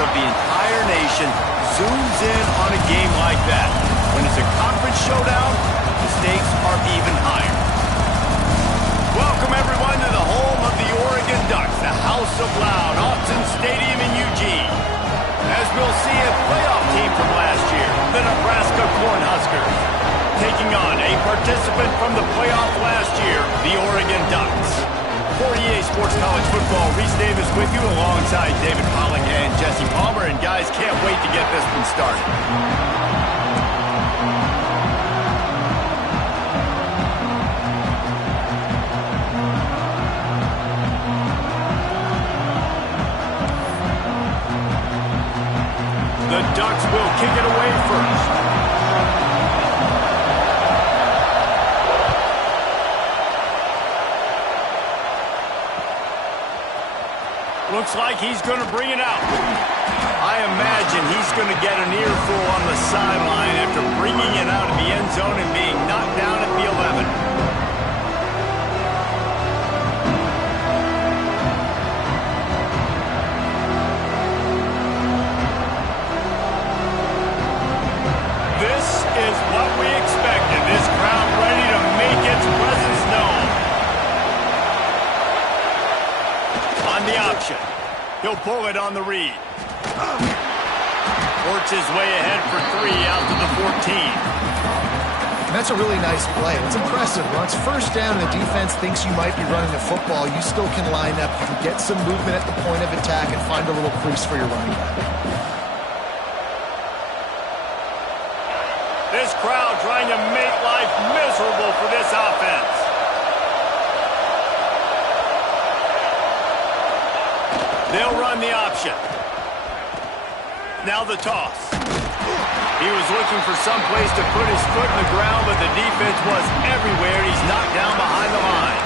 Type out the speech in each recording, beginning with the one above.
of the entire nation zooms in on a game like that. When it's a conference showdown, the stakes are even higher. Welcome, everyone, to the home of the Oregon Ducks, the House of Loud, Autzen Stadium in Eugene. As we'll see, a playoff team from last year, the Nebraska Cornhuskers, taking on a participant from the playoff last year, the Oregon Ducks. For EA Sports College Football, Reese Davis with you alongside David Pollack and Jesse Palmer. And guys, can't wait to get this one started. The Ducks will kick it away first. Looks like he's going to bring it out. I imagine he's going to get an earful on the sideline after bringing it out of the end zone and being knocked down at the 11. This is what we expected. This crowd ready to make its presence known. On the option. He'll pull it on the read. Works his way ahead for 3 out to the 14. And that's a really nice play. It's impressive. Once first down and the defense thinks you might be running the football, you still can line up. You can get some movement at the point of attack and find a little crease for your running back. This crowd trying to make life miserable for this offense. They'll run the option. Now the toss. He was looking for some place to put his foot in the ground, but the defense was everywhere. He's knocked down behind the line.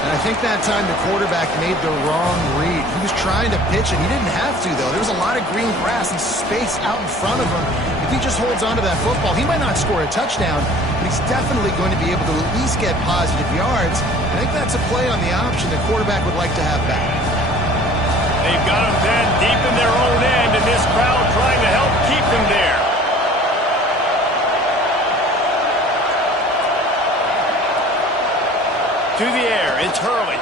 And I think that time the quarterback made the wrong read. He was trying to pitch it. He didn't have to, though. There was a lot of green grass and space out in front of him. If he just holds on to that football, he might not score a touchdown, but he's definitely going to be able to at least get positive yards. I think that's a play on the option the quarterback would like to have back. They've got him then deep in their own end, and this crowd trying to help keep him there. To the air, it's Hurley.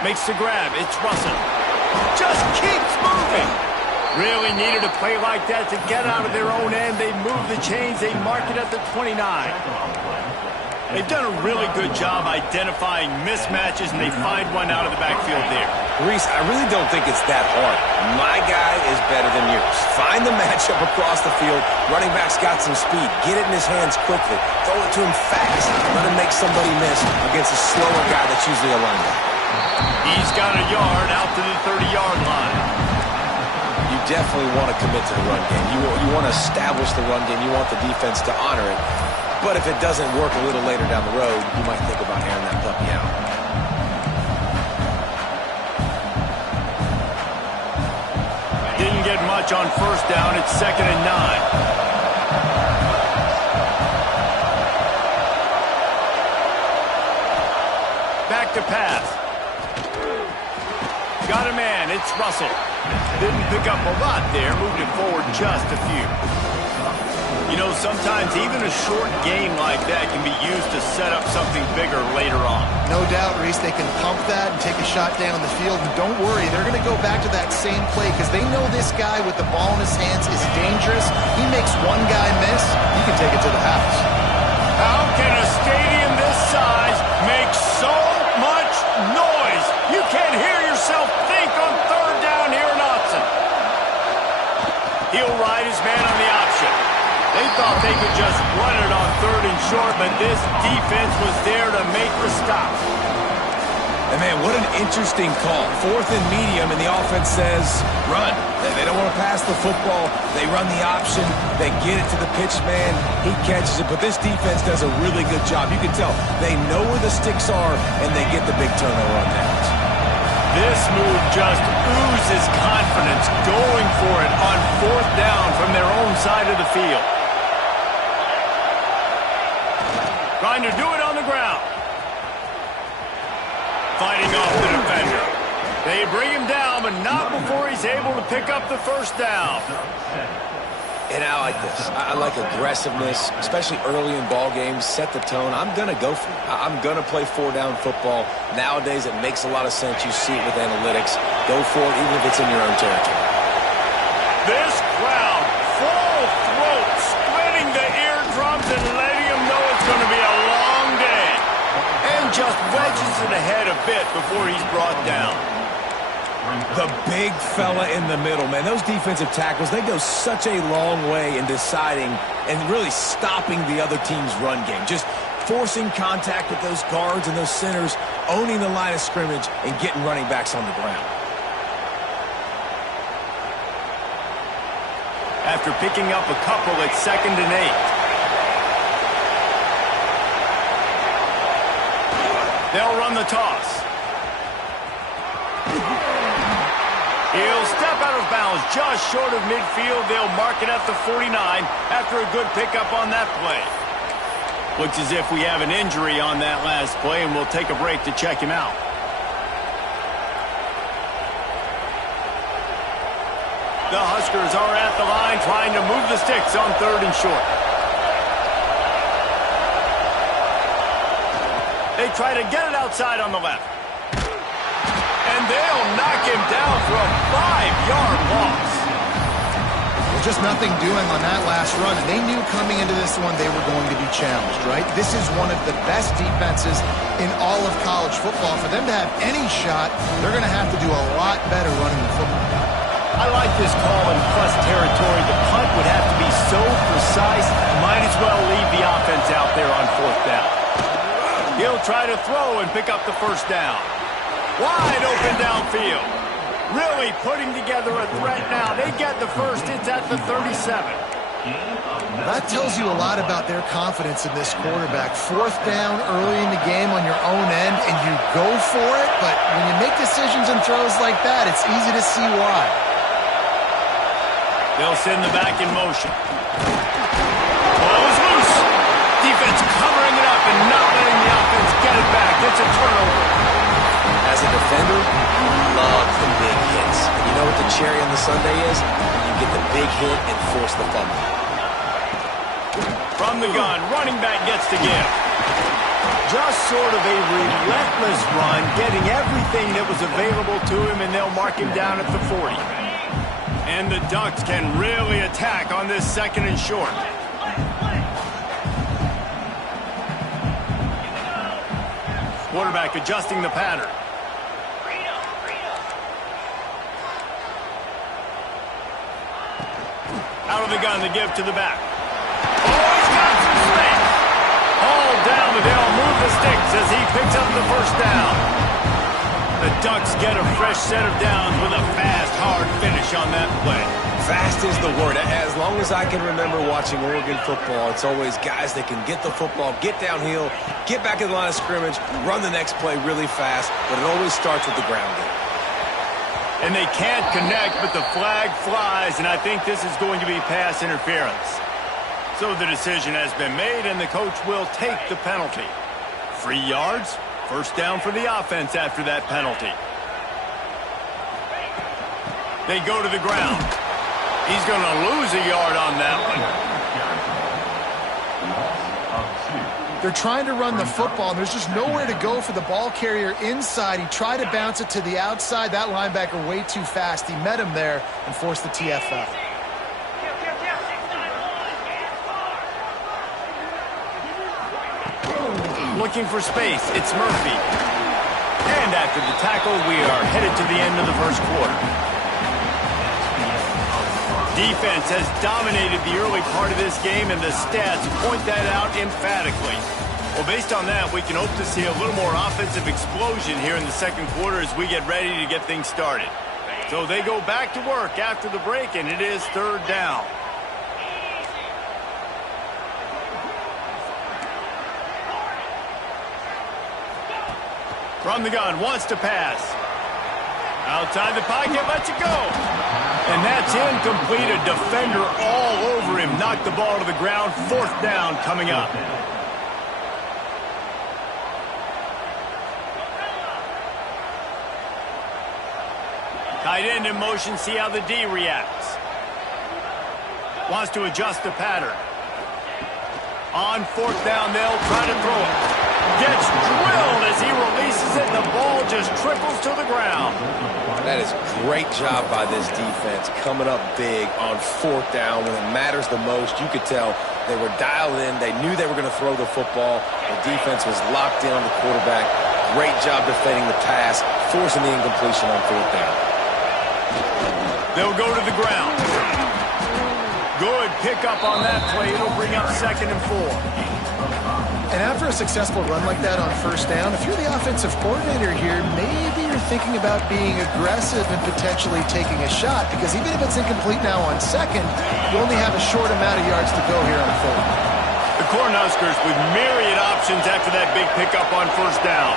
Makes the grab, it's Russell. Just keeps moving. Really needed a play like that to get out of their own end. They move the chains, they mark it at the 29. They've done a really good job identifying mismatches, and they find one out of the backfield there. Reese, I really don't think it's that hard. My guy is better than yours. Find the matchup across the field. Running back's got some speed. Get it in his hands quickly. Throw it to him fast. Let him make somebody miss against a slower guy that's usually a linebacker. He's got a yard out to the 30-yard line. You definitely want to commit to the run game. You want to establish the run game. You want the defense to honor it. But if it doesn't work a little later down the road, you might think about airing that puppy out. Didn't get much on first down. It's 2nd and 9. Back to pass. Got a man. It's Russell. Didn't pick up a lot there. Moved it forward just a few. You know, sometimes even a short game like that can be used to set up something bigger later on. No doubt, Reese, they can pump that and take a shot down the field. And don't worry, they're going to go back to that same play because they know this guy with the ball in his hands is dangerous. He makes one guy miss, he can take it to the house. How can a stadium this size make so much noise? You can't hear yourself think on 3rd down here in Autzen. He'll ride his man on the option. They thought they could just run it on 3rd and short, but this defense was there to make the stop. And, man, what an interesting call. 4th and medium, and the offense says, run. They don't want to pass the football. They run the option. They get it to the pitch man. He catches it, but this defense does a really good job. You can tell they know where the sticks are, and they get the big turnover on that. This move just oozes confidence, going for it on 4th down from their own side of the field. Trying to do it on the ground. Fighting off the defender. They bring him down, but not before he's able to pick up the first down. And I like this. I like aggressiveness, especially early in ball games. Set the tone. I'm going to go for it. I'm going to play four-down football. Nowadays, it makes a lot of sense. You see it with analytics. Go for it, even if it's in your own territory. This crowd, full throat, splitting the eardrums and letting them know it's going to be a long day. And just wedges it ahead a bit before he's brought down. The big fella in the middle, man. Those defensive tackles, they go such a long way in deciding and really stopping the other team's run game. Just forcing contact with those guards and those centers, owning the line of scrimmage, and getting running backs on the ground. After picking up a couple at 2nd and 8. They'll run the toss. He'll step out of bounds just short of midfield. They'll mark it at the 49 after a good pickup on that play. Looks as if we have an injury on that last play, and we'll take a break to check him out. The Huskers are at the line trying to move the sticks on 3rd and short. They try to get it outside on the left. And they'll knock him down for a 5-yard loss. Well, just nothing doing on that last run, and they knew coming into this one they were going to be challenged, right? This is one of the best defenses in all of college football. For them to have any shot, they're going to have to do a lot better running the football. I like this call in plus territory. The punt would have to be so precise, might as well leave the offense out there on 4th down. He'll try to throw and pick up the first down. Wide open downfield. Really putting together a threat now. They get the first. It's at the 37. That tells you a lot about their confidence in this quarterback. 4th down early in the game on your own end, and you go for it. But when you make decisions and throws like that, it's easy to see why. They'll send the back in motion. Ball is loose. Defense covering it up and not letting the offense get it back. It's a turnover. As a defender, I love the big hits. And you know what the cherry on the sundae is? You get the big hit and force the fumble. From the gun, running back gets to give. Just sort of a relentless run, getting everything that was available to him, and they'll mark him down at the 40. And the Ducks can really attack on this 2nd and short. Quarterback adjusting the pattern. Out of the gun, the give to the back. Oh, he's got some space. All down, but they'll move the sticks as he picks up the first down. The Ducks get a fresh set of downs with a fast, hard finish on that play. Fast is the word. As long as I can remember watching Oregon football, it's always guys that can get the football, get downhill, get back in the line of scrimmage, run the next play really fast, but it always starts with the ground game. And they can't connect, but the flag flies, and I think this is going to be pass interference. So the decision has been made, and the coach will take the penalty. 3 yards, first down for the offense after that penalty. They go to the ground. He's going to lose a yard on that one. They're trying to run the football, and there's just nowhere to go for the ball carrier inside. He tried to bounce it to the outside. That linebacker way too fast. He met him there and forced the TFL. Looking for space, it's Murphy. And after the tackle, we are headed to the end of the first quarter. Defense has dominated the early part of this game, and the stats point that out emphatically. Well, based on that, we can hope to see a little more offensive explosion here in the second quarter as we get ready to get things started. So they go back to work after the break, and it is 3rd down. From the gun, wants to pass. Outside the pocket, lets it go. And that's incomplete. A defender all over him. Knocked the ball to the ground. 4th down coming up. Tight end in motion, see how the D reacts. Wants to adjust the pattern. On fourth down, they'll try to throw it. Gets drilled as he releases it, and the ball just trickles to the ground. That is great job by this defense, coming up big on fourth down when it matters the most. You could tell they were dialed in. They knew they were going to throw the football. The defense was locked in on the quarterback. Great job defending the pass, forcing the incompletion on fourth down. They'll go to the ground. Good pickup on that play. It'll bring up 2nd and 4. And after a successful run like that on first down, if you're the offensive coordinator here, maybe you're thinking about being aggressive and potentially taking a shot, because even if it's incomplete now on second, you only have a short amount of yards to go here on third. The Cornhuskers with myriad options after that big pickup on first down.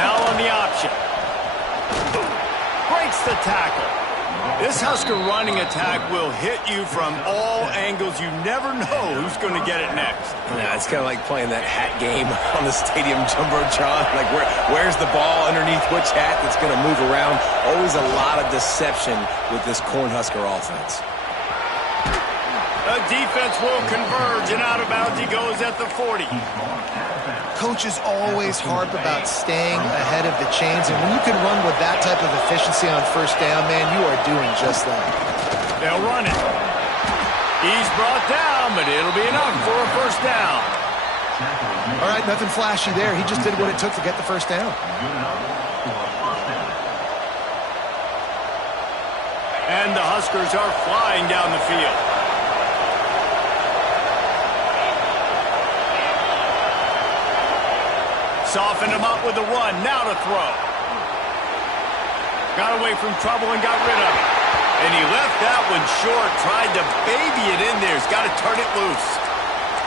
Now on the option. Breaks the tackle. This Husker running attack will hit you from all angles. You never know who's going to get it next. Yeah, it's kind of like playing that hat game on the stadium jumbotron. Like, where's the ball underneath which hat that's going to move around? Always a lot of deception with this Cornhusker offense. The defense will converge, and out of bounds he goes at the 40. Coaches always harp about staying ahead of the chains, and when you can run with that type of efficiency on first down, man, you are doing just that. They'll run it. He's brought down, but it'll be enough for a first down. All right, nothing flashy there. He just did what it took to get the first down. And the Huskers are flying down the field. Softened him up with the run. Now to throw. Got away from trouble and got rid of it. And he left that one short. Tried to baby it in there. He's got to turn it loose.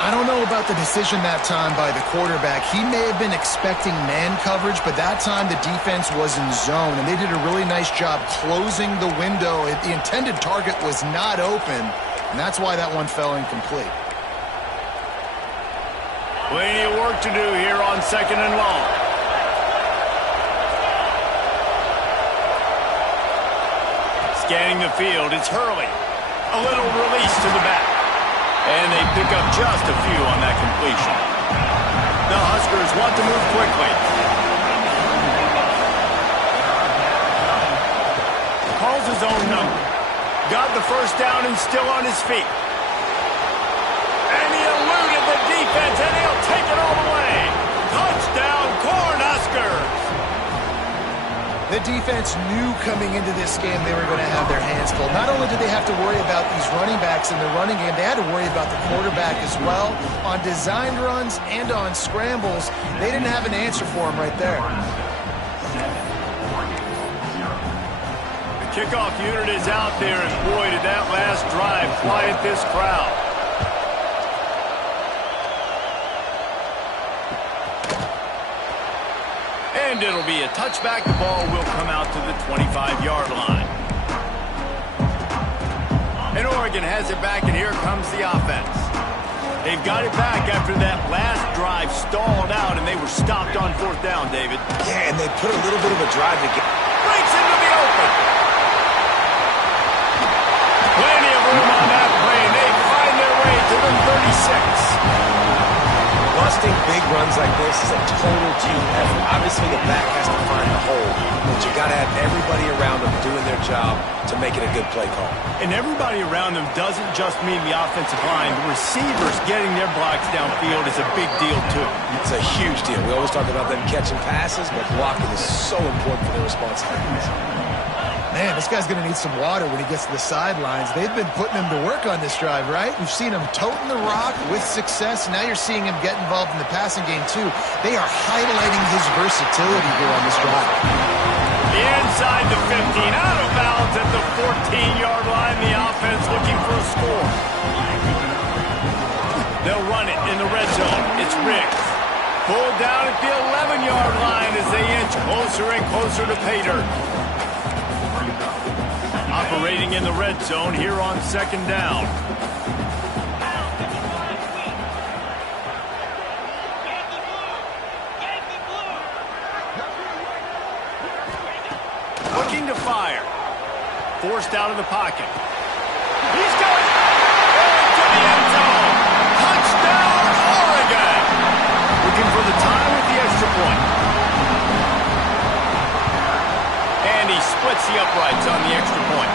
I don't know about the decision that time by the quarterback. He may have been expecting man coverage, but that time the defense was in zone, and they did a really nice job closing the window. The intended target was not open, and that's why that one fell incomplete. Plenty of work to do here on 2nd and long. Scanning the field, it's Hurley. A little release to the back. And they pick up just a few on that completion. The Huskers want to move quickly. Calls his own number. Got the first down and still on his feet. And he eluded the defense, and he'll take it all the way. Touchdown, Cornhuskers! The defense knew coming into this game they were going to have their hands full. Not only did they have to worry about these running backs in the running game, they had to worry about the quarterback as well. On designed runs and on scrambles, they didn't have an answer for him right there. The kickoff unit is out there, and boy, did that last drive quiet this crowd. And it'll be a touchback. The ball will come out to the 25-yard line. And Oregon has it back, and here comes the offense. They've got it back after that last drive stalled out, and they were stopped on fourth down, David. Yeah, and they put a little bit of a drive to get... Breaks into the open. Plenty of room on that play, and they find their way to the 36. Busting big runs like this is a total team effort. Obviously, the back has to find the hole, but you got to have everybody around them doing their job to make it a good play call. And everybody around them doesn't just mean the offensive line. The receivers getting their blocks downfield is a big deal, too. It's a huge deal. We always talk about them catching passes, but blocking is so important for their responsibilities. Man, this guy's going to need some water when he gets to the sidelines. They've been putting him to work on this drive, right? We've seen him toting the rock with success. Now you're seeing him get involved in the passing game, too. They are highlighting his versatility here on this drive. Inside the 15, out of bounds at the 14-yard line. The offense looking for a score. They'll run it in the red zone. It's Riggs. Pulled down at the 11-yard line as they inch closer and closer to pay dirt. Operating in the red zone here on second down. forced out of the pocket. He's going into the end zone. Touchdown, Oregon. Looking for the tie with the extra point. And he splits the uprights on the extra point.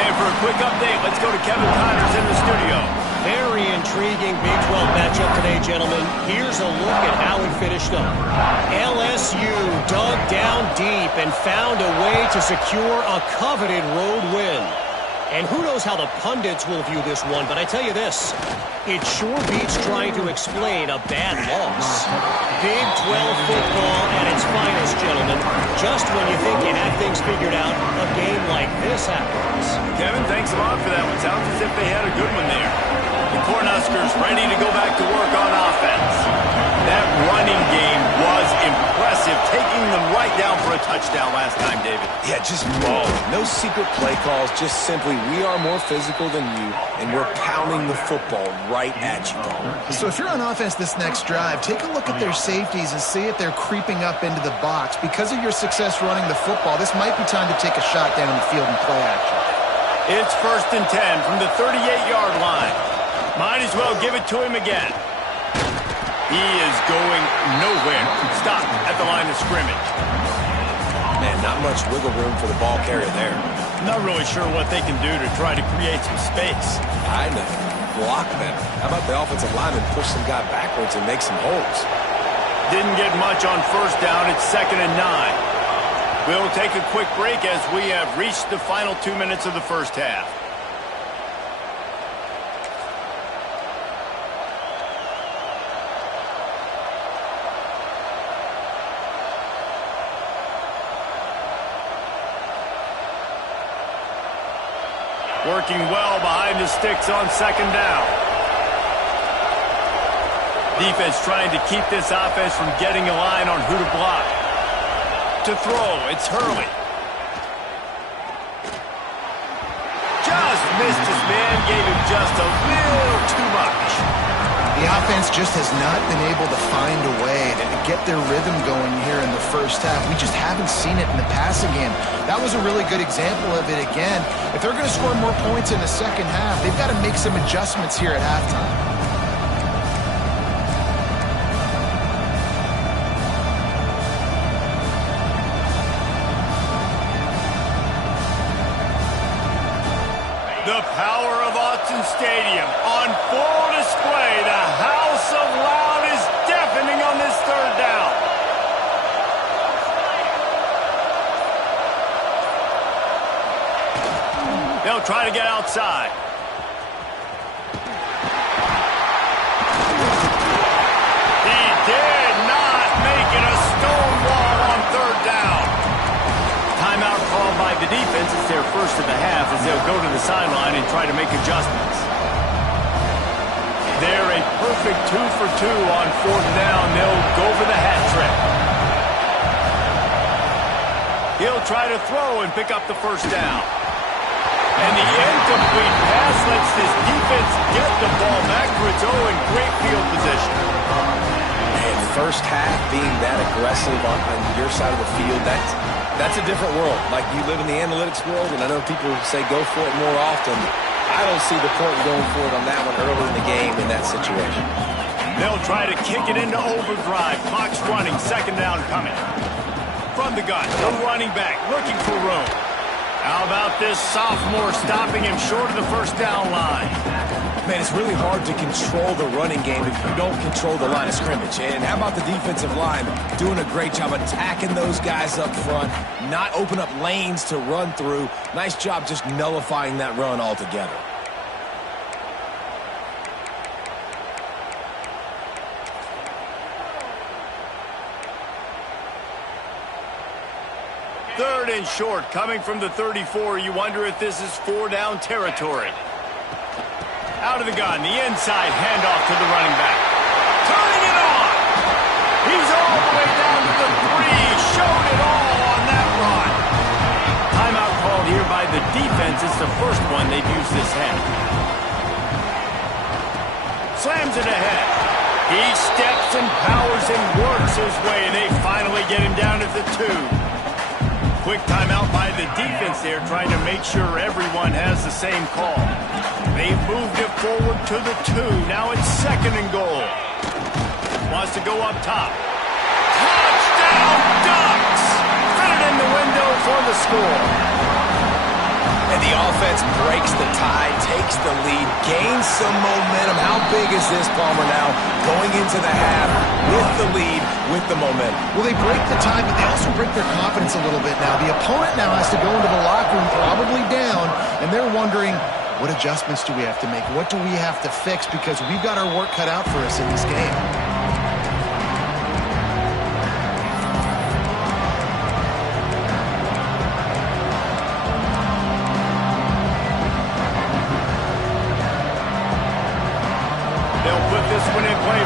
And for a quick update, let's go to Kevin Connors in the studio. Very intriguing Big 12 matchup today, gentlemen. Here's a look at how it finished up. LSU dug down deep and found a way to secure a coveted road win. And who knows how the pundits will view this one, but I tell you this, it sure beats trying to explain a bad loss. Big 12 football at its finest, gentlemen. Just when you think you have things figured out, a game like this happens. Kevin, thanks a lot for that one. Sounds as if they had a good one there. The Cornhuskers ready to go back to work on offense. That running game was impressive, taking them right down for a touchdown last time, David. Yeah, just mauled. No secret play calls, just simply we are more physical than you, and we're pounding the football right at you. So if you're on offense this next drive, take a look at their safeties and see if they're creeping up into the box. Because of your success running the football, this might be time to take a shot down the field and play action. It's 1st and 10 from the 38-yard line. Might as well give it to him again. He is going nowhere. Stop at the line of scrimmage. Man, not much wiggle room for the ball carrier there. Not really sure what they can do to try to create some space. I know. Block better. How about the offensive lineman push some guy backwards and make some holes? Didn't get much on 1st down. It's 2nd and 9. We'll take a quick break as we have reached the final 2 minutes of the first half. Working well behind the sticks on 2nd down. Defense trying to keep this offense from getting a line on who to block. To throw, it's Hurley. Just missed his man, gave him just a little too much. The offense just has not been able to find a way to get their rhythm going here in the first half. We just haven't seen it in the passing game. That was a really good example of it again. If they're going to score more points in the second half, they've got to make some adjustments here at halftime. The power of Autzen Stadium on full display. The house of loud is deafening on this 3rd down. They'll try to get outside. He did not make it a stone wall on 3rd down. Timeout called by the defense. It's their first of the half as they'll go to the sideline and try to make adjustments. They're a perfect 2 for 2 on 4th down. They'll go for the hat trick. He'll try to throw and pick up the 1st down. And the incomplete pass lets this defense get the ball back for its own great field position. And first half being that aggressive on your side of the field, that's a different world. Like, you live in the analytics world, and I know people say go for it more often. I don't see the point going for it on that one early in the game in that situation. They'll try to kick it into overdrive. Clock's running. 2nd down coming. From the gun, the running back looking for room. How about this sophomore stopping him short of the 1st down line? Man, it's really hard to control the running game if you don't control the line of scrimmage. And how about the defensive line doing a great job attacking those guys up front, not open up lanes to run through. Nice job just nullifying that run altogether. Third and short, coming from the 34. You wonder if this is 4-down territory. Out of the gun, the inside handoff to the running back. Turning it on! He's all the way down to the 3. Showed it all on that run. Timeout called here by the defense. It's the first one they've used this half. Slams it ahead. He steps and powers and works his way. They finally get him down at the 2. quick timeout by the defense there, trying to make sure everyone has the same call. They've moved it forward to the 2. Now it's 2nd and goal. Wants to go up top. Touchdown, Ducks! Fit it in the window for the score. And the offense breaks the tie, takes the lead, gains some momentum. How big is this, Palmer, now? Going into the half with the lead, with the momentum. Well, they break the tie, but they also break their confidence a little bit now. The opponent now has to go into the locker room probably down, and they're wondering, what adjustments do we have to make? What do we have to fix? Because we've got our work cut out for us in this game.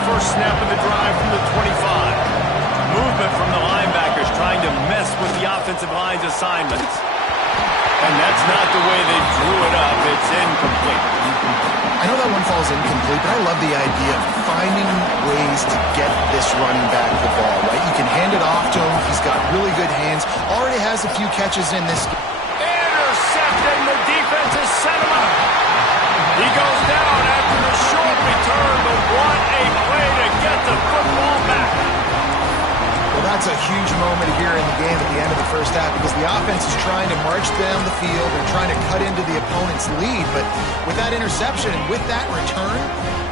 First snap of the drive from the 25. Movement from the linebackers trying to mess with the offensive line's assignments. And that's not the way they drew it up. It's incomplete. I know that one falls incomplete, but I love the idea of finding ways to get this running back the ball, right? You can hand it off to him. He's got really good hands. Already has a few catches in this game. Intercepted. The defense has set him up. He goes down after the short return, but what a play to get the football back. Well, that's a huge moment here in the game at the end of the first half because the offense is trying to march down the field and trying to cut into the opponent's lead. But with that interception and with that return,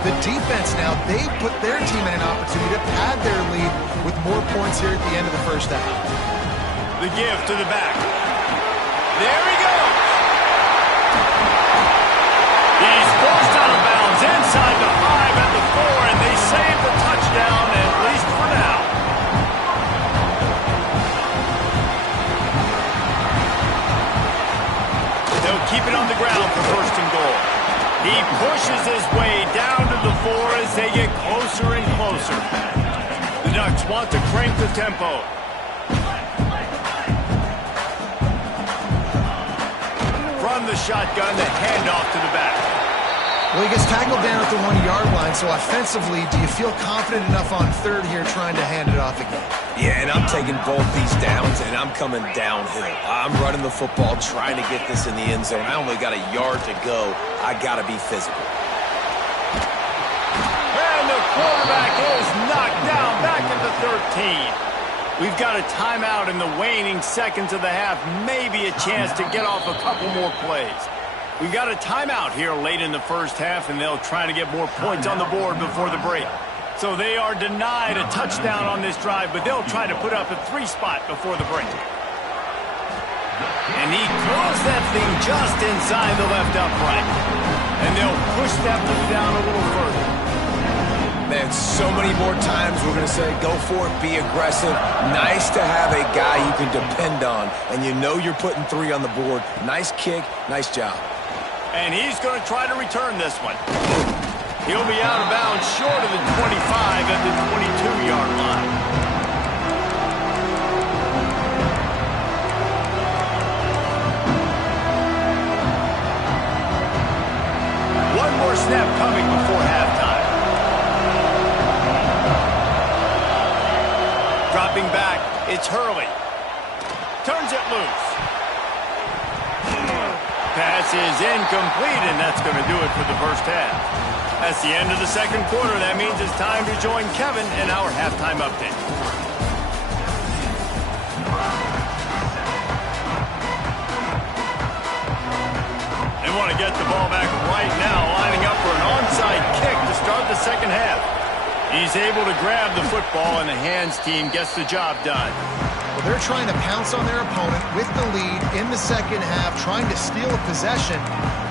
the defense now, they put their team in an opportunity to pad their lead with more points here at the end of the first half. The give to the back. There he goes. He's forced out of bounds inside the 5 at the 4, and they save the touchdown, at least for now. They'll keep it on the ground for 1st and goal. He pushes his way down to the 4 as they get closer and closer. The Ducks want to crank the tempo. From the shotgun, the handoff to the back. Well, he gets tackled down at the 1-yard line, so offensively, do you feel confident enough on 3rd here trying to hand it off again? Yeah, and I'm taking both these downs, and I'm coming downhill. I'm running the football, trying to get this in the end zone. I only got a yard to go. I got to be physical. And the quarterback is knocked down back at the 13. We've got a timeout in the waning seconds of the half. Maybe a chance to get off a couple more plays. We've got a timeout here late in the first half, and they'll try to get more points on the board before the break. So they are denied a touchdown on this drive, but they'll try to put up a 3 spot before the break. And he throws that thing just inside the left upright. And they'll push that one down a little further. Man, so many more times we're going to say, go for it, be aggressive. Nice to have a guy you can depend on, and you know you're putting 3 on the board. Nice kick, nice job. And he's going to try to return this one. He'll be out of bounds short of the 25 at the 22-yard line. One more snap coming before halftime. Dropping back, it's Hurley. Turns it loose. Pass is incomplete, and that's going to do it for the first half. That's the end of the second quarter. That means it's time to join Kevin in our halftime update. They want to get the ball back right now, lining up for an onside kick to start the second half. He's able to grab the football, and the hands team gets the job done. Well, they're trying to pounce on their opponent with the lead in the second half, trying to steal a possession,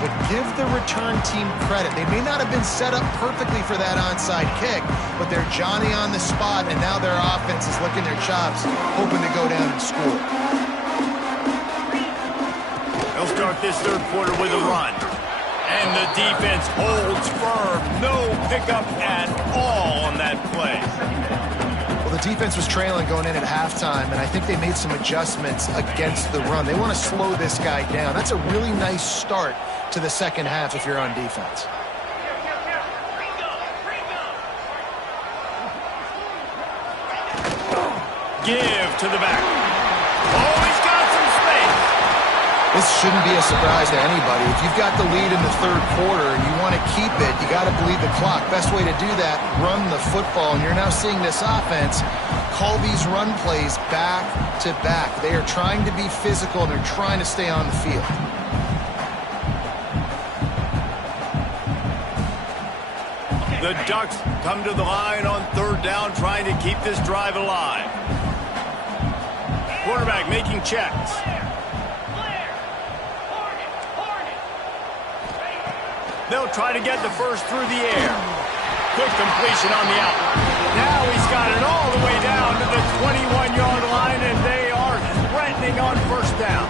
but give the return team credit. They may not have been set up perfectly for that onside kick, but they're Johnny on the spot, and now their offense is licking their chops, hoping to go down and score. They'll start this third quarter with a run. And the defense holds firm. No pickup at all on that play. Well, the defense was trailing going in at halftime, and I think they made some adjustments against the run. They want to slow this guy down. That's a really nice start to the second half if you're on defense. Give to the back. Oh, he's got some This shouldn't be a surprise to anybody. If you've got the lead in the third quarter and you want to keep it, you got to bleed the clock. Best way to do that, run the football. And you're now seeing this offense call these run plays back to back. They are trying to be physical, and they're trying to stay on the field. The Ducks come to the line on third down, trying to keep this drive alive. Quarterback making checks. They'll try to get the first through the air. Quick completion on the out. Now he's got it all the way down to the 21-yard line, and they are threatening on first down.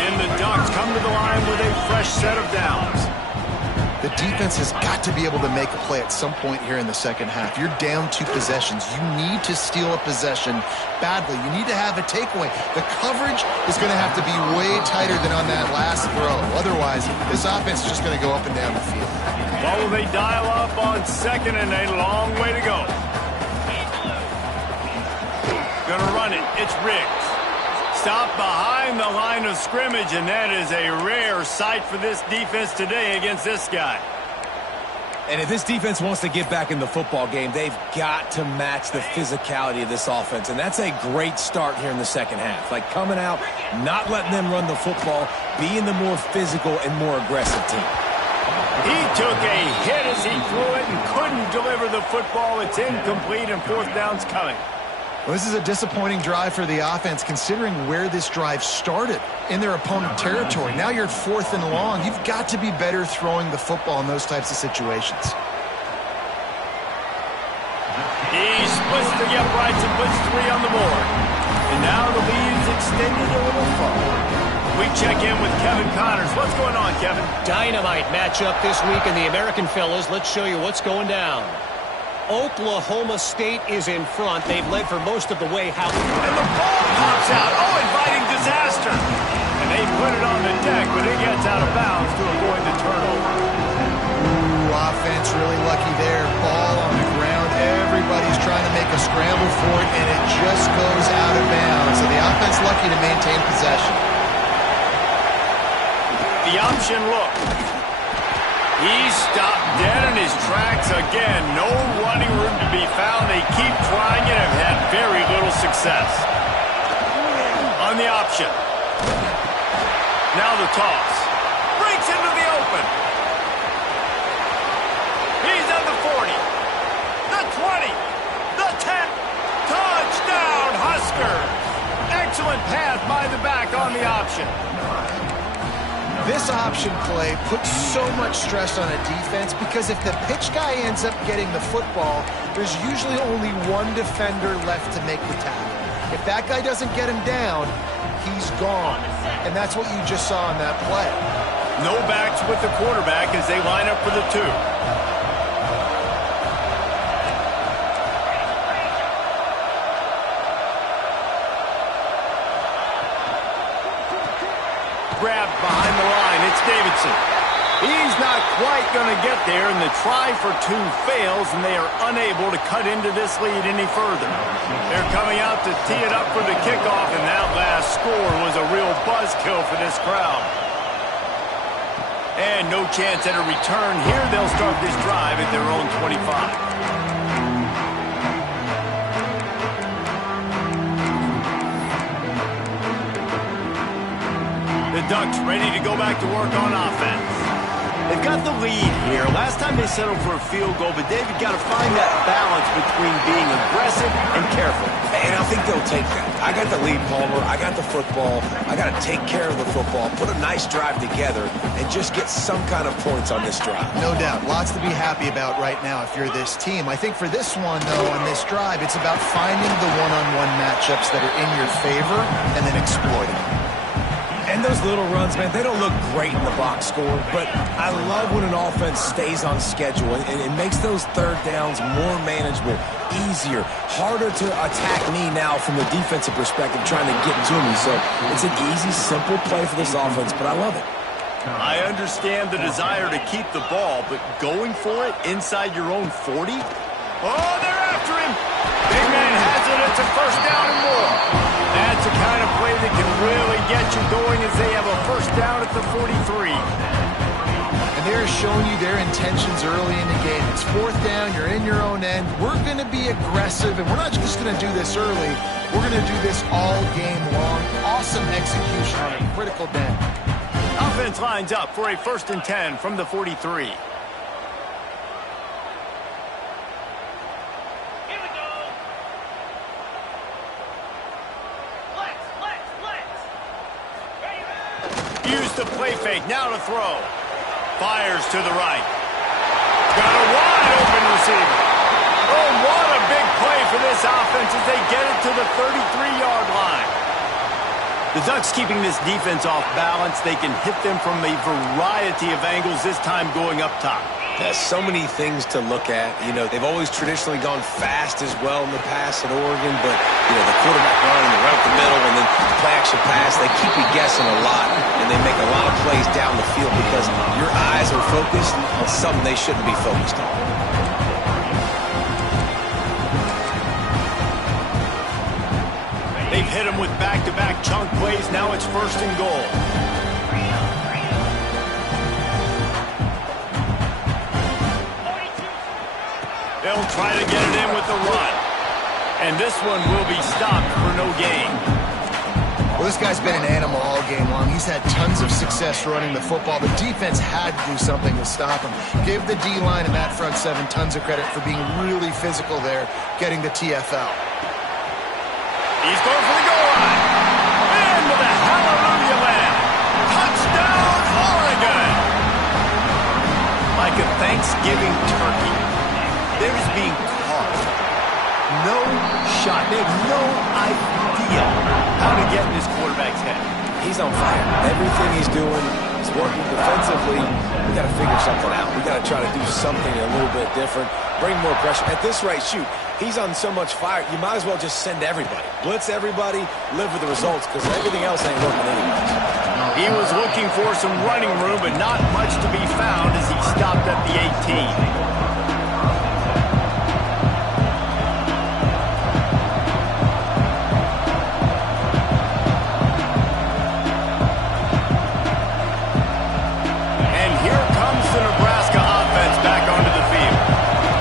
And the Ducks come to the line with a fresh set of downs. The defense has got to be able to make a play at some point here in the second half. You're down 2 possessions. You need to steal a possession badly. You need to have a takeaway. The coverage is going to have to be way tighter than on that last throw. Otherwise, this offense is just going to go up and down the field. Well, will they dial up on second, and a long way to go. Gonna run it. It's Riggs. Stop behind the line of scrimmage, and that is a rare sight for this defense today against this guy. And if this defense wants to get back in the football game, they've got to match the physicality of this offense. And that's a great start here in the second half. Like coming out, not letting them run the football, being the more physical and more aggressive team. He took a hit as he threw it and couldn't deliver the football. It's incomplete, and fourth down's coming. Well, this is a disappointing drive for the offense, considering where this drive started, in their opponent territory. Now you're at 4th and long. You've got to be better throwing the football in those types of situations. He splits the uprights and puts 3 on the board. And now the lead's extended a little further. We check in with Kevin Connors. What's going on, Kevin? Dynamite matchup this week in the American fellas. Let's show you what's going down. Oklahoma State is in front. They've led for most of the way. And the ball pops out. Oh, inviting disaster. And they put it on the deck, but it gets out of bounds to avoid the turnover. Ooh, offense really lucky there. Ball on the ground. Everybody's trying to make a scramble for it, and it just goes out of bounds. So the offense lucky to maintain possession. The option look. He's stopped dead in his tracks again. No running room to be found. They keep trying it and have had very little success. On the option. Now the toss. Breaks into the open. He's at the 40. The 20. The 10. Touchdown, Huskers. Excellent pass by the back on the option. This option play puts so much stress on a defense because if the pitch guy ends up getting the football, there's usually only one defender left to make the tackle. If that guy doesn't get him down, he's gone. And that's what you just saw in that play. No backs with the quarterback as they line up for the 2. Grabbed behind the line. It's Davidson. He's not quite going to get there, and the try for 2 fails, and they are unable to cut into this lead any further. They're coming out to tee it up for the kickoff, and that last score was a real buzzkill for this crowd. And no chance at a return here. They'll start this drive at their own 25. The Ducks ready to go back to work on offense. They've got the lead here. Last time they settled for a field goal, but David got to find that balance between being aggressive and careful. And I think they'll take that. I got the lead, Palmer. I got the football. I got to take care of the football, put a nice drive together, and just get some kind of points on this drive. No doubt. Lots to be happy about right now if you're this team. I think for this one, though, on this drive, it's about finding the one-on-one matchups that are in your favor and then exploiting them. And those little runs, man, they don't look great in the box score, but I love when an offense stays on schedule and it makes those third downs more manageable, easier, harder to attack me now from the defensive perspective trying to get to me. So it's an easy, simple play for this offense, but I love it. I understand the desire to keep the ball, but going for it inside your own 40? Oh, they're after him. Big man has it. It's a first down and more. That's that's the kind of play that can really get you going as they have a first down at the 43. And they're showing you their intentions early in the game. It's fourth down. You're in your own end. We're going to be aggressive, and we're not just going to do this early. We're going to do this all game long. Awesome execution on a critical down. Offense lines up for a 1st and 10 from the 43. Use the play fake, now to throw. Fires to the right. Got a wide open receiver. Oh, what a big play for this offense as they get it to the 33-yard line. The Ducks keeping this defense off balance. They can hit them from a variety of angles, this time going up top. There's so many things to look at. You know, they've always traditionally gone fast as well in the past at Oregon, but, you know, the quarterback run and the run up the middle and then the play-action pass, they keep you guessing a lot, and they make a lot of plays down the field because your eyes are focused on something they shouldn't be focused on. They've hit him with back-to-back chunk plays. Now it's 1st and goal. They'll try to get it in with the run. And this one will be stopped for no gain. Well, this guy's been an animal all game long. He's had tons of success running the football. The defense had to do something to stop him. Give the D-line and that front seven tons of credit for being really physical there, getting the TFL. He's going for the goal line. Into the hallelujah land. Touchdown, Oregon. Like a Thanksgiving turkey. They're just being caught. No shot. They have no idea how to get in this quarterback's head. He's on fire. Everything he's doing is working defensively. We got to figure something out. We got to try to do something a little bit different. Bring more pressure. At this rate, shoot, he's on so much fire, you might as well just send everybody. Blitz everybody, live with the results, because everything else ain't working anyways. He was looking for some running room, but not much to be found as he stopped at the 18. Nebraska offense back onto the field.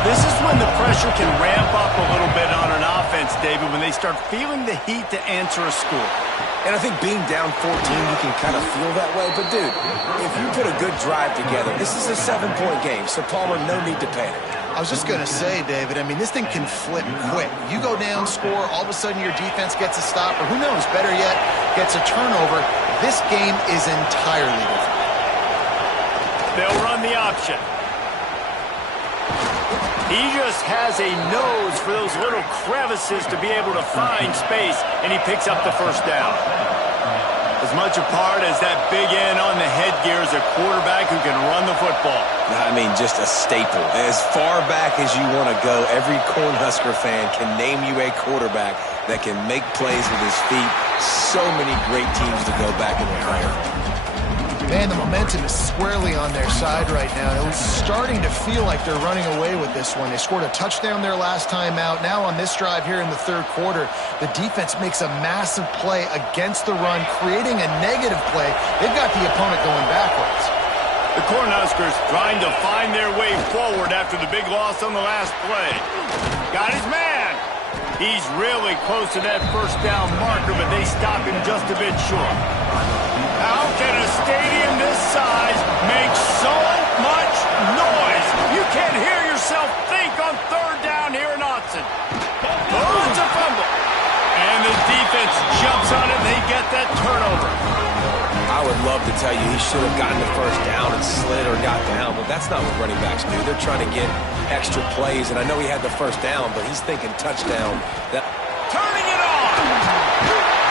This is when the pressure can ramp up a little bit on an offense, David, when they start feeling the heat to answer a score. And I think being down 14, you can kind of feel that way. But, dude, if you put a good drive together, this is a 7-point game, so Palmer, no need to panic. I was just going to say, David, I mean, this thing can flip quick. You go down, score, all of a sudden your defense gets a stop, or who knows, better yet, gets a turnover. This game is entirely different. They'll run the option. He just has a nose for those little crevices to be able to find space, and he picks up the first down. As much a part as that big end on the headgear is a quarterback who can run the football. I mean, just a staple. As far back as you want to go, every Cornhusker fan can name you a quarterback that can make plays with his feet. So many great teams to go back and retire. Man, the momentum is squarely on their side right now. It was starting to feel like they're running away with this one. They scored a touchdown their last time out. Now on this drive here in the third quarter, the defense makes a massive play against the run, creating a negative play. They've got the opponent going backwards. The Cornhuskers trying to find their way forward after the big loss on the last play. Got his man. He's really close to that first down marker, but they stop him just a bit short. How can a stadium this size make so much noise? You can't hear yourself think on third down here in Autzen. Oh, it's a fumble. And the defense jumps on it, and they get that turnover. I would love to tell you he should have gotten the first down and slid or got down, but that's not what running backs do. They're trying to get extra plays, and I know he had the first down, but he's thinking touchdown. Turning it on!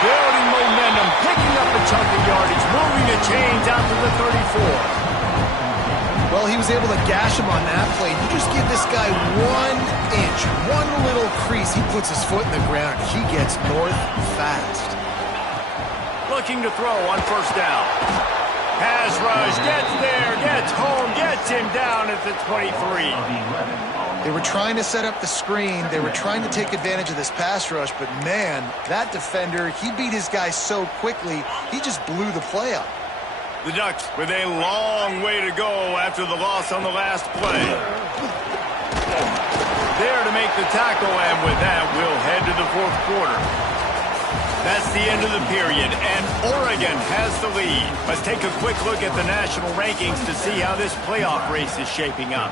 Building momentum, picking up a chunk of yardage, moving the chains out to the 34. Well, he was able to gash him on that play. You just give this guy 1 inch, one little crease. He puts his foot in the ground. He gets north fast. Looking to throw on first down. Pass rush, gets there, gets home, gets him down at the 23. They were trying to set up the screen. They were trying to take advantage of this pass rush, but man, that defender, he beat his guy so quickly, he just blew the play up. The Ducks with a long way to go after the loss on the last play. There to make the tackle, and with that, we'll head to the fourth quarter. That's the end of the period, and Oregon has the lead. Let's take a quick look at the national rankings to see how this playoff race is shaping up.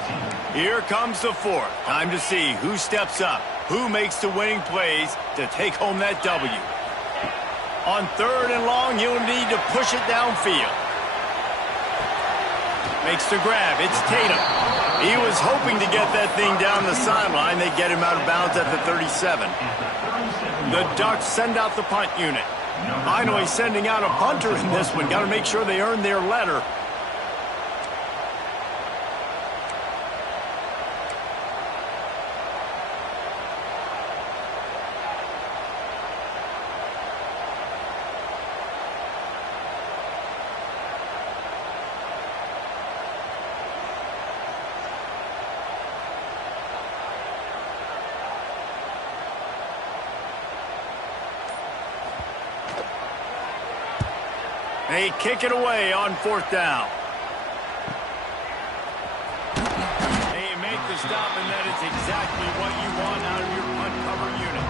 Here comes the fourth. Time to see who steps up, who makes the winning plays to take home that W. On 3rd and long, you'll need to push it downfield. Makes the grab. It's Tatum. He was hoping to get that thing down the sideline. They get him out of bounds at the 37. The Ducks send out the punt unit. Finally sending out a punter in this one. Got to make sure they earn their letter. They kick it away on 4th down. They make the stop, and that is exactly what you want out of your punt cover unit.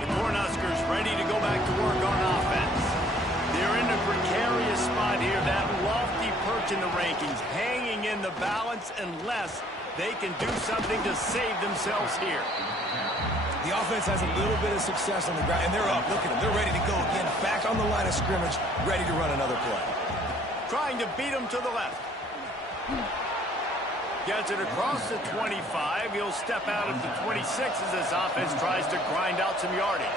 The Cornhuskers ready to go back to work on offense. They're in a precarious spot here, that lofty perch in the rankings, hanging in the balance unless they can do something to save themselves here. The offense has a little bit of success on the ground, and they're up. Look at them. They're ready to go again, back on the line of scrimmage, ready to run another play. Trying to beat him to the left. Gets it across the 25. He'll step out of the 26 as this offense tries to grind out some yardage.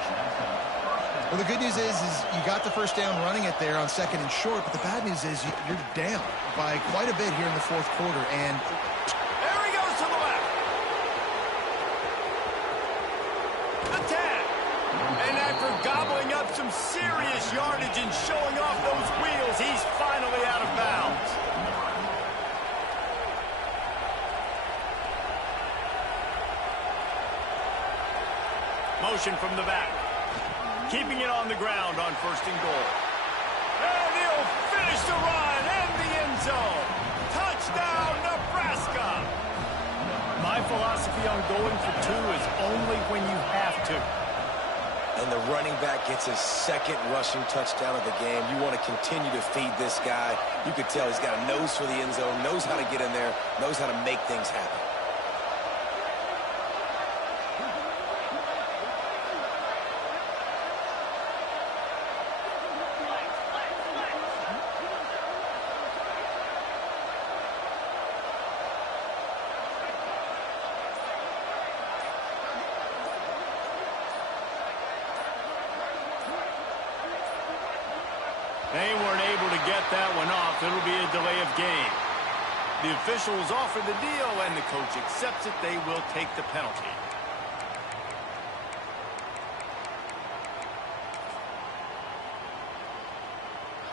Well, the good news is you got the first down running it there on 2nd and short, but the bad news is you're down by quite a bit here in the 4th quarter. And there he goes to the left. The 10. And after gobbling up some serious yardage and showing off those wheels, he's finally out of bounds. Motion from the back. Keeping it on the ground on 1st and goal. And he'll finish the run and the end zone. Touchdown, Nebraska. My philosophy on going for 2 is only when you have to. And the running back gets his 2nd rushing touchdown of the game. You want to continue to feed this guy. You could tell he's got a nose for the end zone, knows how to get in there, knows how to make things happen. They weren't able to get that one off. It'll be a delay of game. The officials offer the deal, and the coach accepts it. They will take the penalty.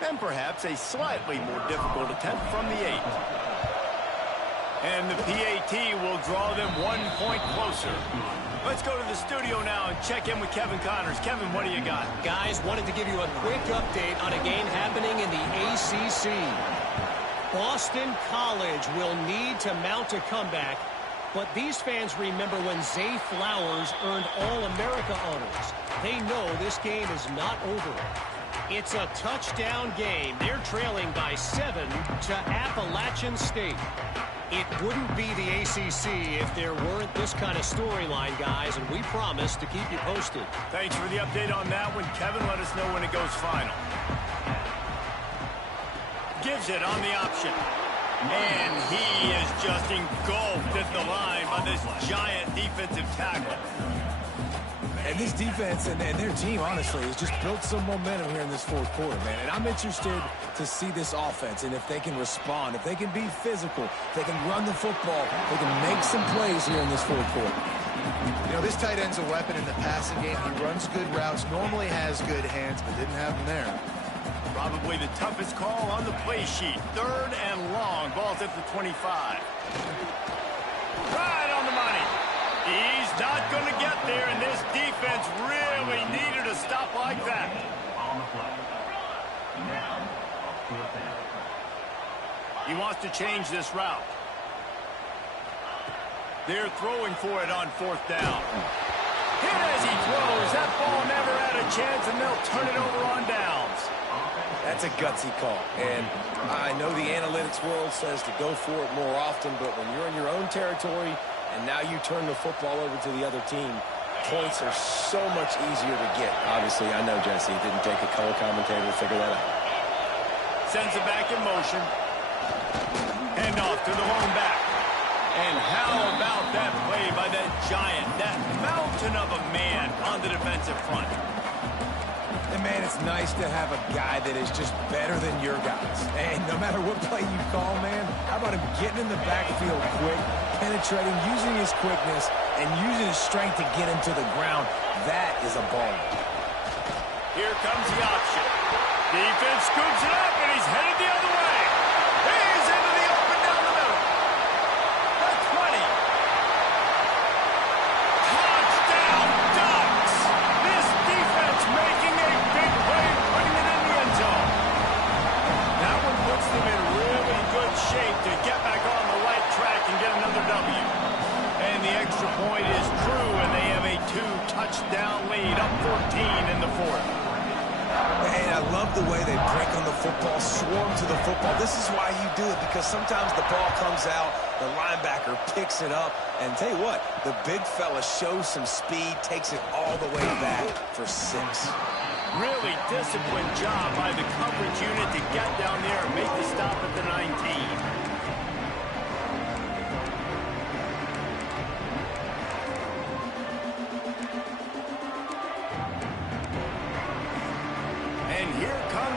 And perhaps a slightly more difficult attempt from the 8. And the PAT will draw them 1 point closer. Let's go to the studio now and check in with Kevin Connors. Kevin, what do you got? Guys, wanted to give you a quick update on a game happening in the ACC. Boston College will need to mount a comeback, but these fans remember when Zay Flowers earned All-America honors. They know this game is not over. It's a touchdown game. They're trailing by 7 to Appalachian State. It wouldn't be the ACC if there weren't this kind of storyline, guys, and we promise to keep you posted. Thanks for the update on that one, Kevin. Let us know when it goes final. Gives it on the option. And he is just engulfed at the line by this giant defensive tackle. And this defense and their team, honestly, has just built some momentum here in this fourth quarter, man. And I'm interested to see this offense and if they can respond, if they can be physical, if they can run the football, if they can make some plays here in this fourth quarter. You know, this tight end's a weapon in the passing game. He runs good routes, normally has good hands, but didn't have them there. Probably the toughest call on the play sheet. 3rd and long. Ball's at the 25. Right on the money. He's not going to get there, and this defense really needed a stop like that. He wants to change this route. They're throwing for it on 4th down. Hit as he throws. That ball never had a chance, and they'll turn it over on downs. That's a gutsy call. And I know the analytics world says to go for it more often, but when you're in your own territory and now you turn the football over to the other team, points are so much easier to get. Obviously, I know, Jesse, it didn't take a color commentator to figure that out. Sends it back in motion. Hand off to the lone back. And how about that play by that giant, that mountain of a man on the defensive front? And, man, it's nice to have a guy that is just better than your guys. And no matter what play you call, man, how about him getting in the backfield quick, penetrating, using his quickness, and using his strength to get him to the ground? That is a ball. Here comes the option. Defense scoops it up, and he's headed the other way. He's into the open down the middle. The 20. Touchdown, Ducks! This defense making a big play, putting it in the end zone. That one puts them in really good shape to get back on the right track and get another W. And the extra point is true, and they have a 2-touchdown lead, up 14 in the 4th. And I love the way they break on the football, swarm to the football. This is why you do it, because sometimes the ball comes out, the linebacker picks it up, and tell you what, the big fella shows some speed, takes it all the way back for 6. Really disciplined job by the coverage unit to get down there and make the stop at the 19.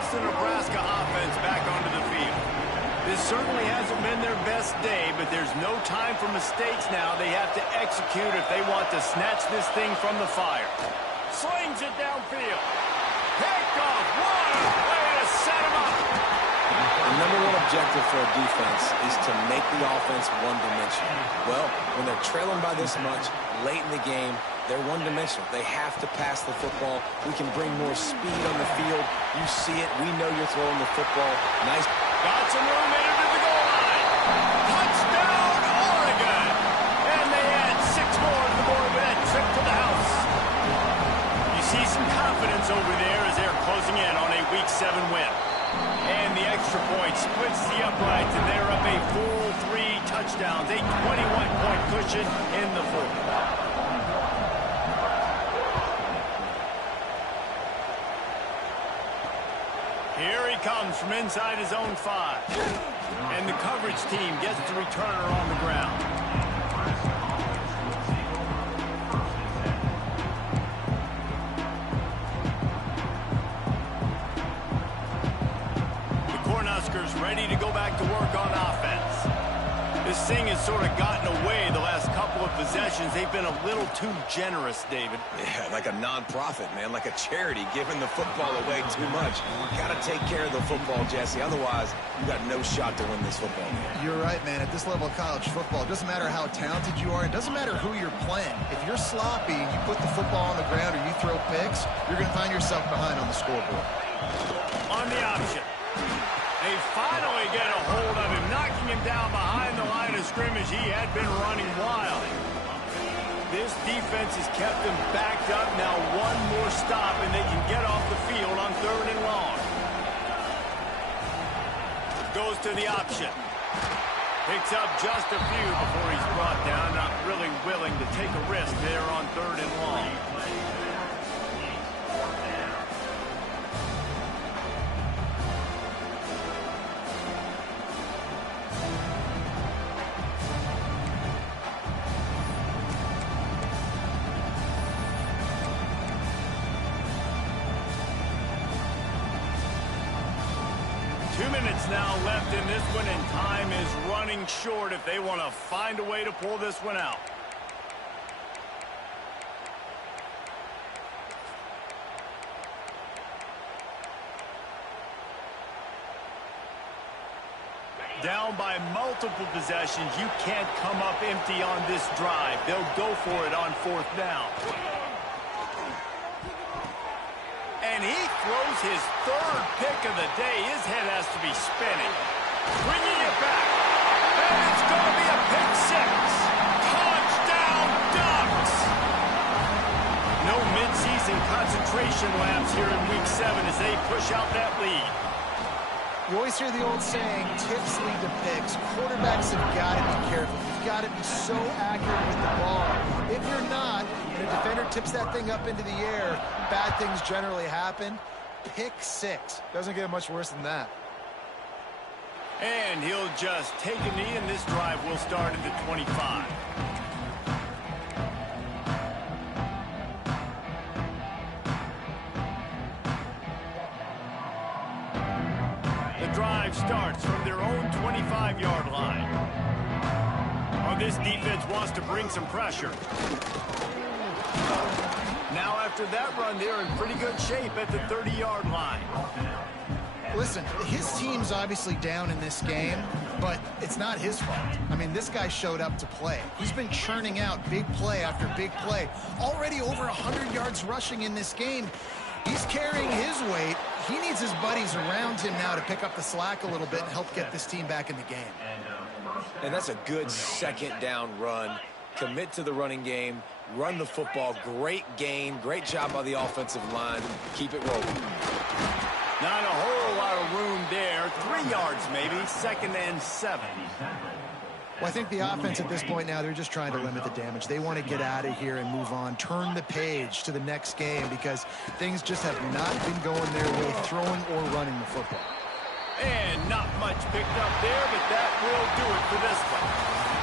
The Nebraska offense back onto the field. This certainly hasn't been their best day, but there's no time for mistakes now. They have to execute if they want to snatch this thing from the fire. Slings it downfield. Picked off. What a way to set him up. The number one objective for a defense is to make the offense one-dimensional. Well, when they're trailing by this much late in the game, they're one-dimensional. They have to pass the football. We can bring more speed on the field. You see it. We know you're throwing the football. Nice. Got some room in it to the goal line. Touchdown, Oregon. And they add 6 more to the board with that trip to the house. You see some confidence over there as they're closing in on a Week 7 win. And the extra point splits the uprights, and they're up a full 3 touchdowns, a 21-point cushion in the 4th. Here he comes from inside his own 5. And the coverage team gets the returner on the ground. The Cornhuskers ready to go back to work on offense. This thing has sort of gotten away the last couple of possessions. They've been a little too generous, David. Yeah, like a non-profit, man, like a charity, giving the football away too much. Got to take care of the football, Jesse. Otherwise, you got no shot to win this football game. You're right, man. At this level of college football, it doesn't matter how talented you are. It doesn't matter who you're playing. If you're sloppy and you put the football on the ground or you throw picks, you're going to find yourself behind on the scoreboard. On the option. They finally get a hold of him, knocking him down behind the line of scrimmage. He had been running wild. This defense has kept them backed up. Now one more stop, and they can get off the field on 3rd and long. Goes to the option. Picks up just a few before he's brought down. Not really willing to take a risk there on 3rd and long. minutes now left in this one, and time is running short if they want to find a way to pull this one out. Down by multiple possessions, you can't come up empty on this drive. They'll go for it on 4th down. And he throws his 3rd pick of the day. His head has to be spinning. Bringing it back. And it's going to be a pick 6. Touchdown, Ducks! No midseason concentration lapse here in Week 7 as they push out that lead. You always hear the old saying, tips lead to picks. Quarterbacks have got to be careful. You've got to be so accurate with the ball. If you're not, and a defender tips that thing up into the air, bad things generally happen. Pick 6. Doesn't get much worse than that. And he'll just take a knee, and this drive will start at the 25. Drive starts from their own 25-yard line. Oh, this defense wants to bring some pressure. Now after that run, they're in pretty good shape at the 30-yard line. Listen, his team's obviously down in this game, but it's not his fault. I mean, this guy showed up to play. He's been churning out big play after big play. Already over 100 yards rushing in this game. He's carrying his weight. He needs his buddies around him now to pick up the slack a little bit and help get this team back in the game. And that's a good 2nd down run. Commit to the running game, run the football. Great gain, great job by the offensive line. Keep it rolling. Not a whole lot of room there. 3 yards maybe, 2nd and 7. Well, I think the offense at this point now, they're just trying to limit the damage. They want to get out of here and move on, turn the page to the next game because things just have not been going their way, throwing or running the football. And not much picked up there, but that will do it for this one.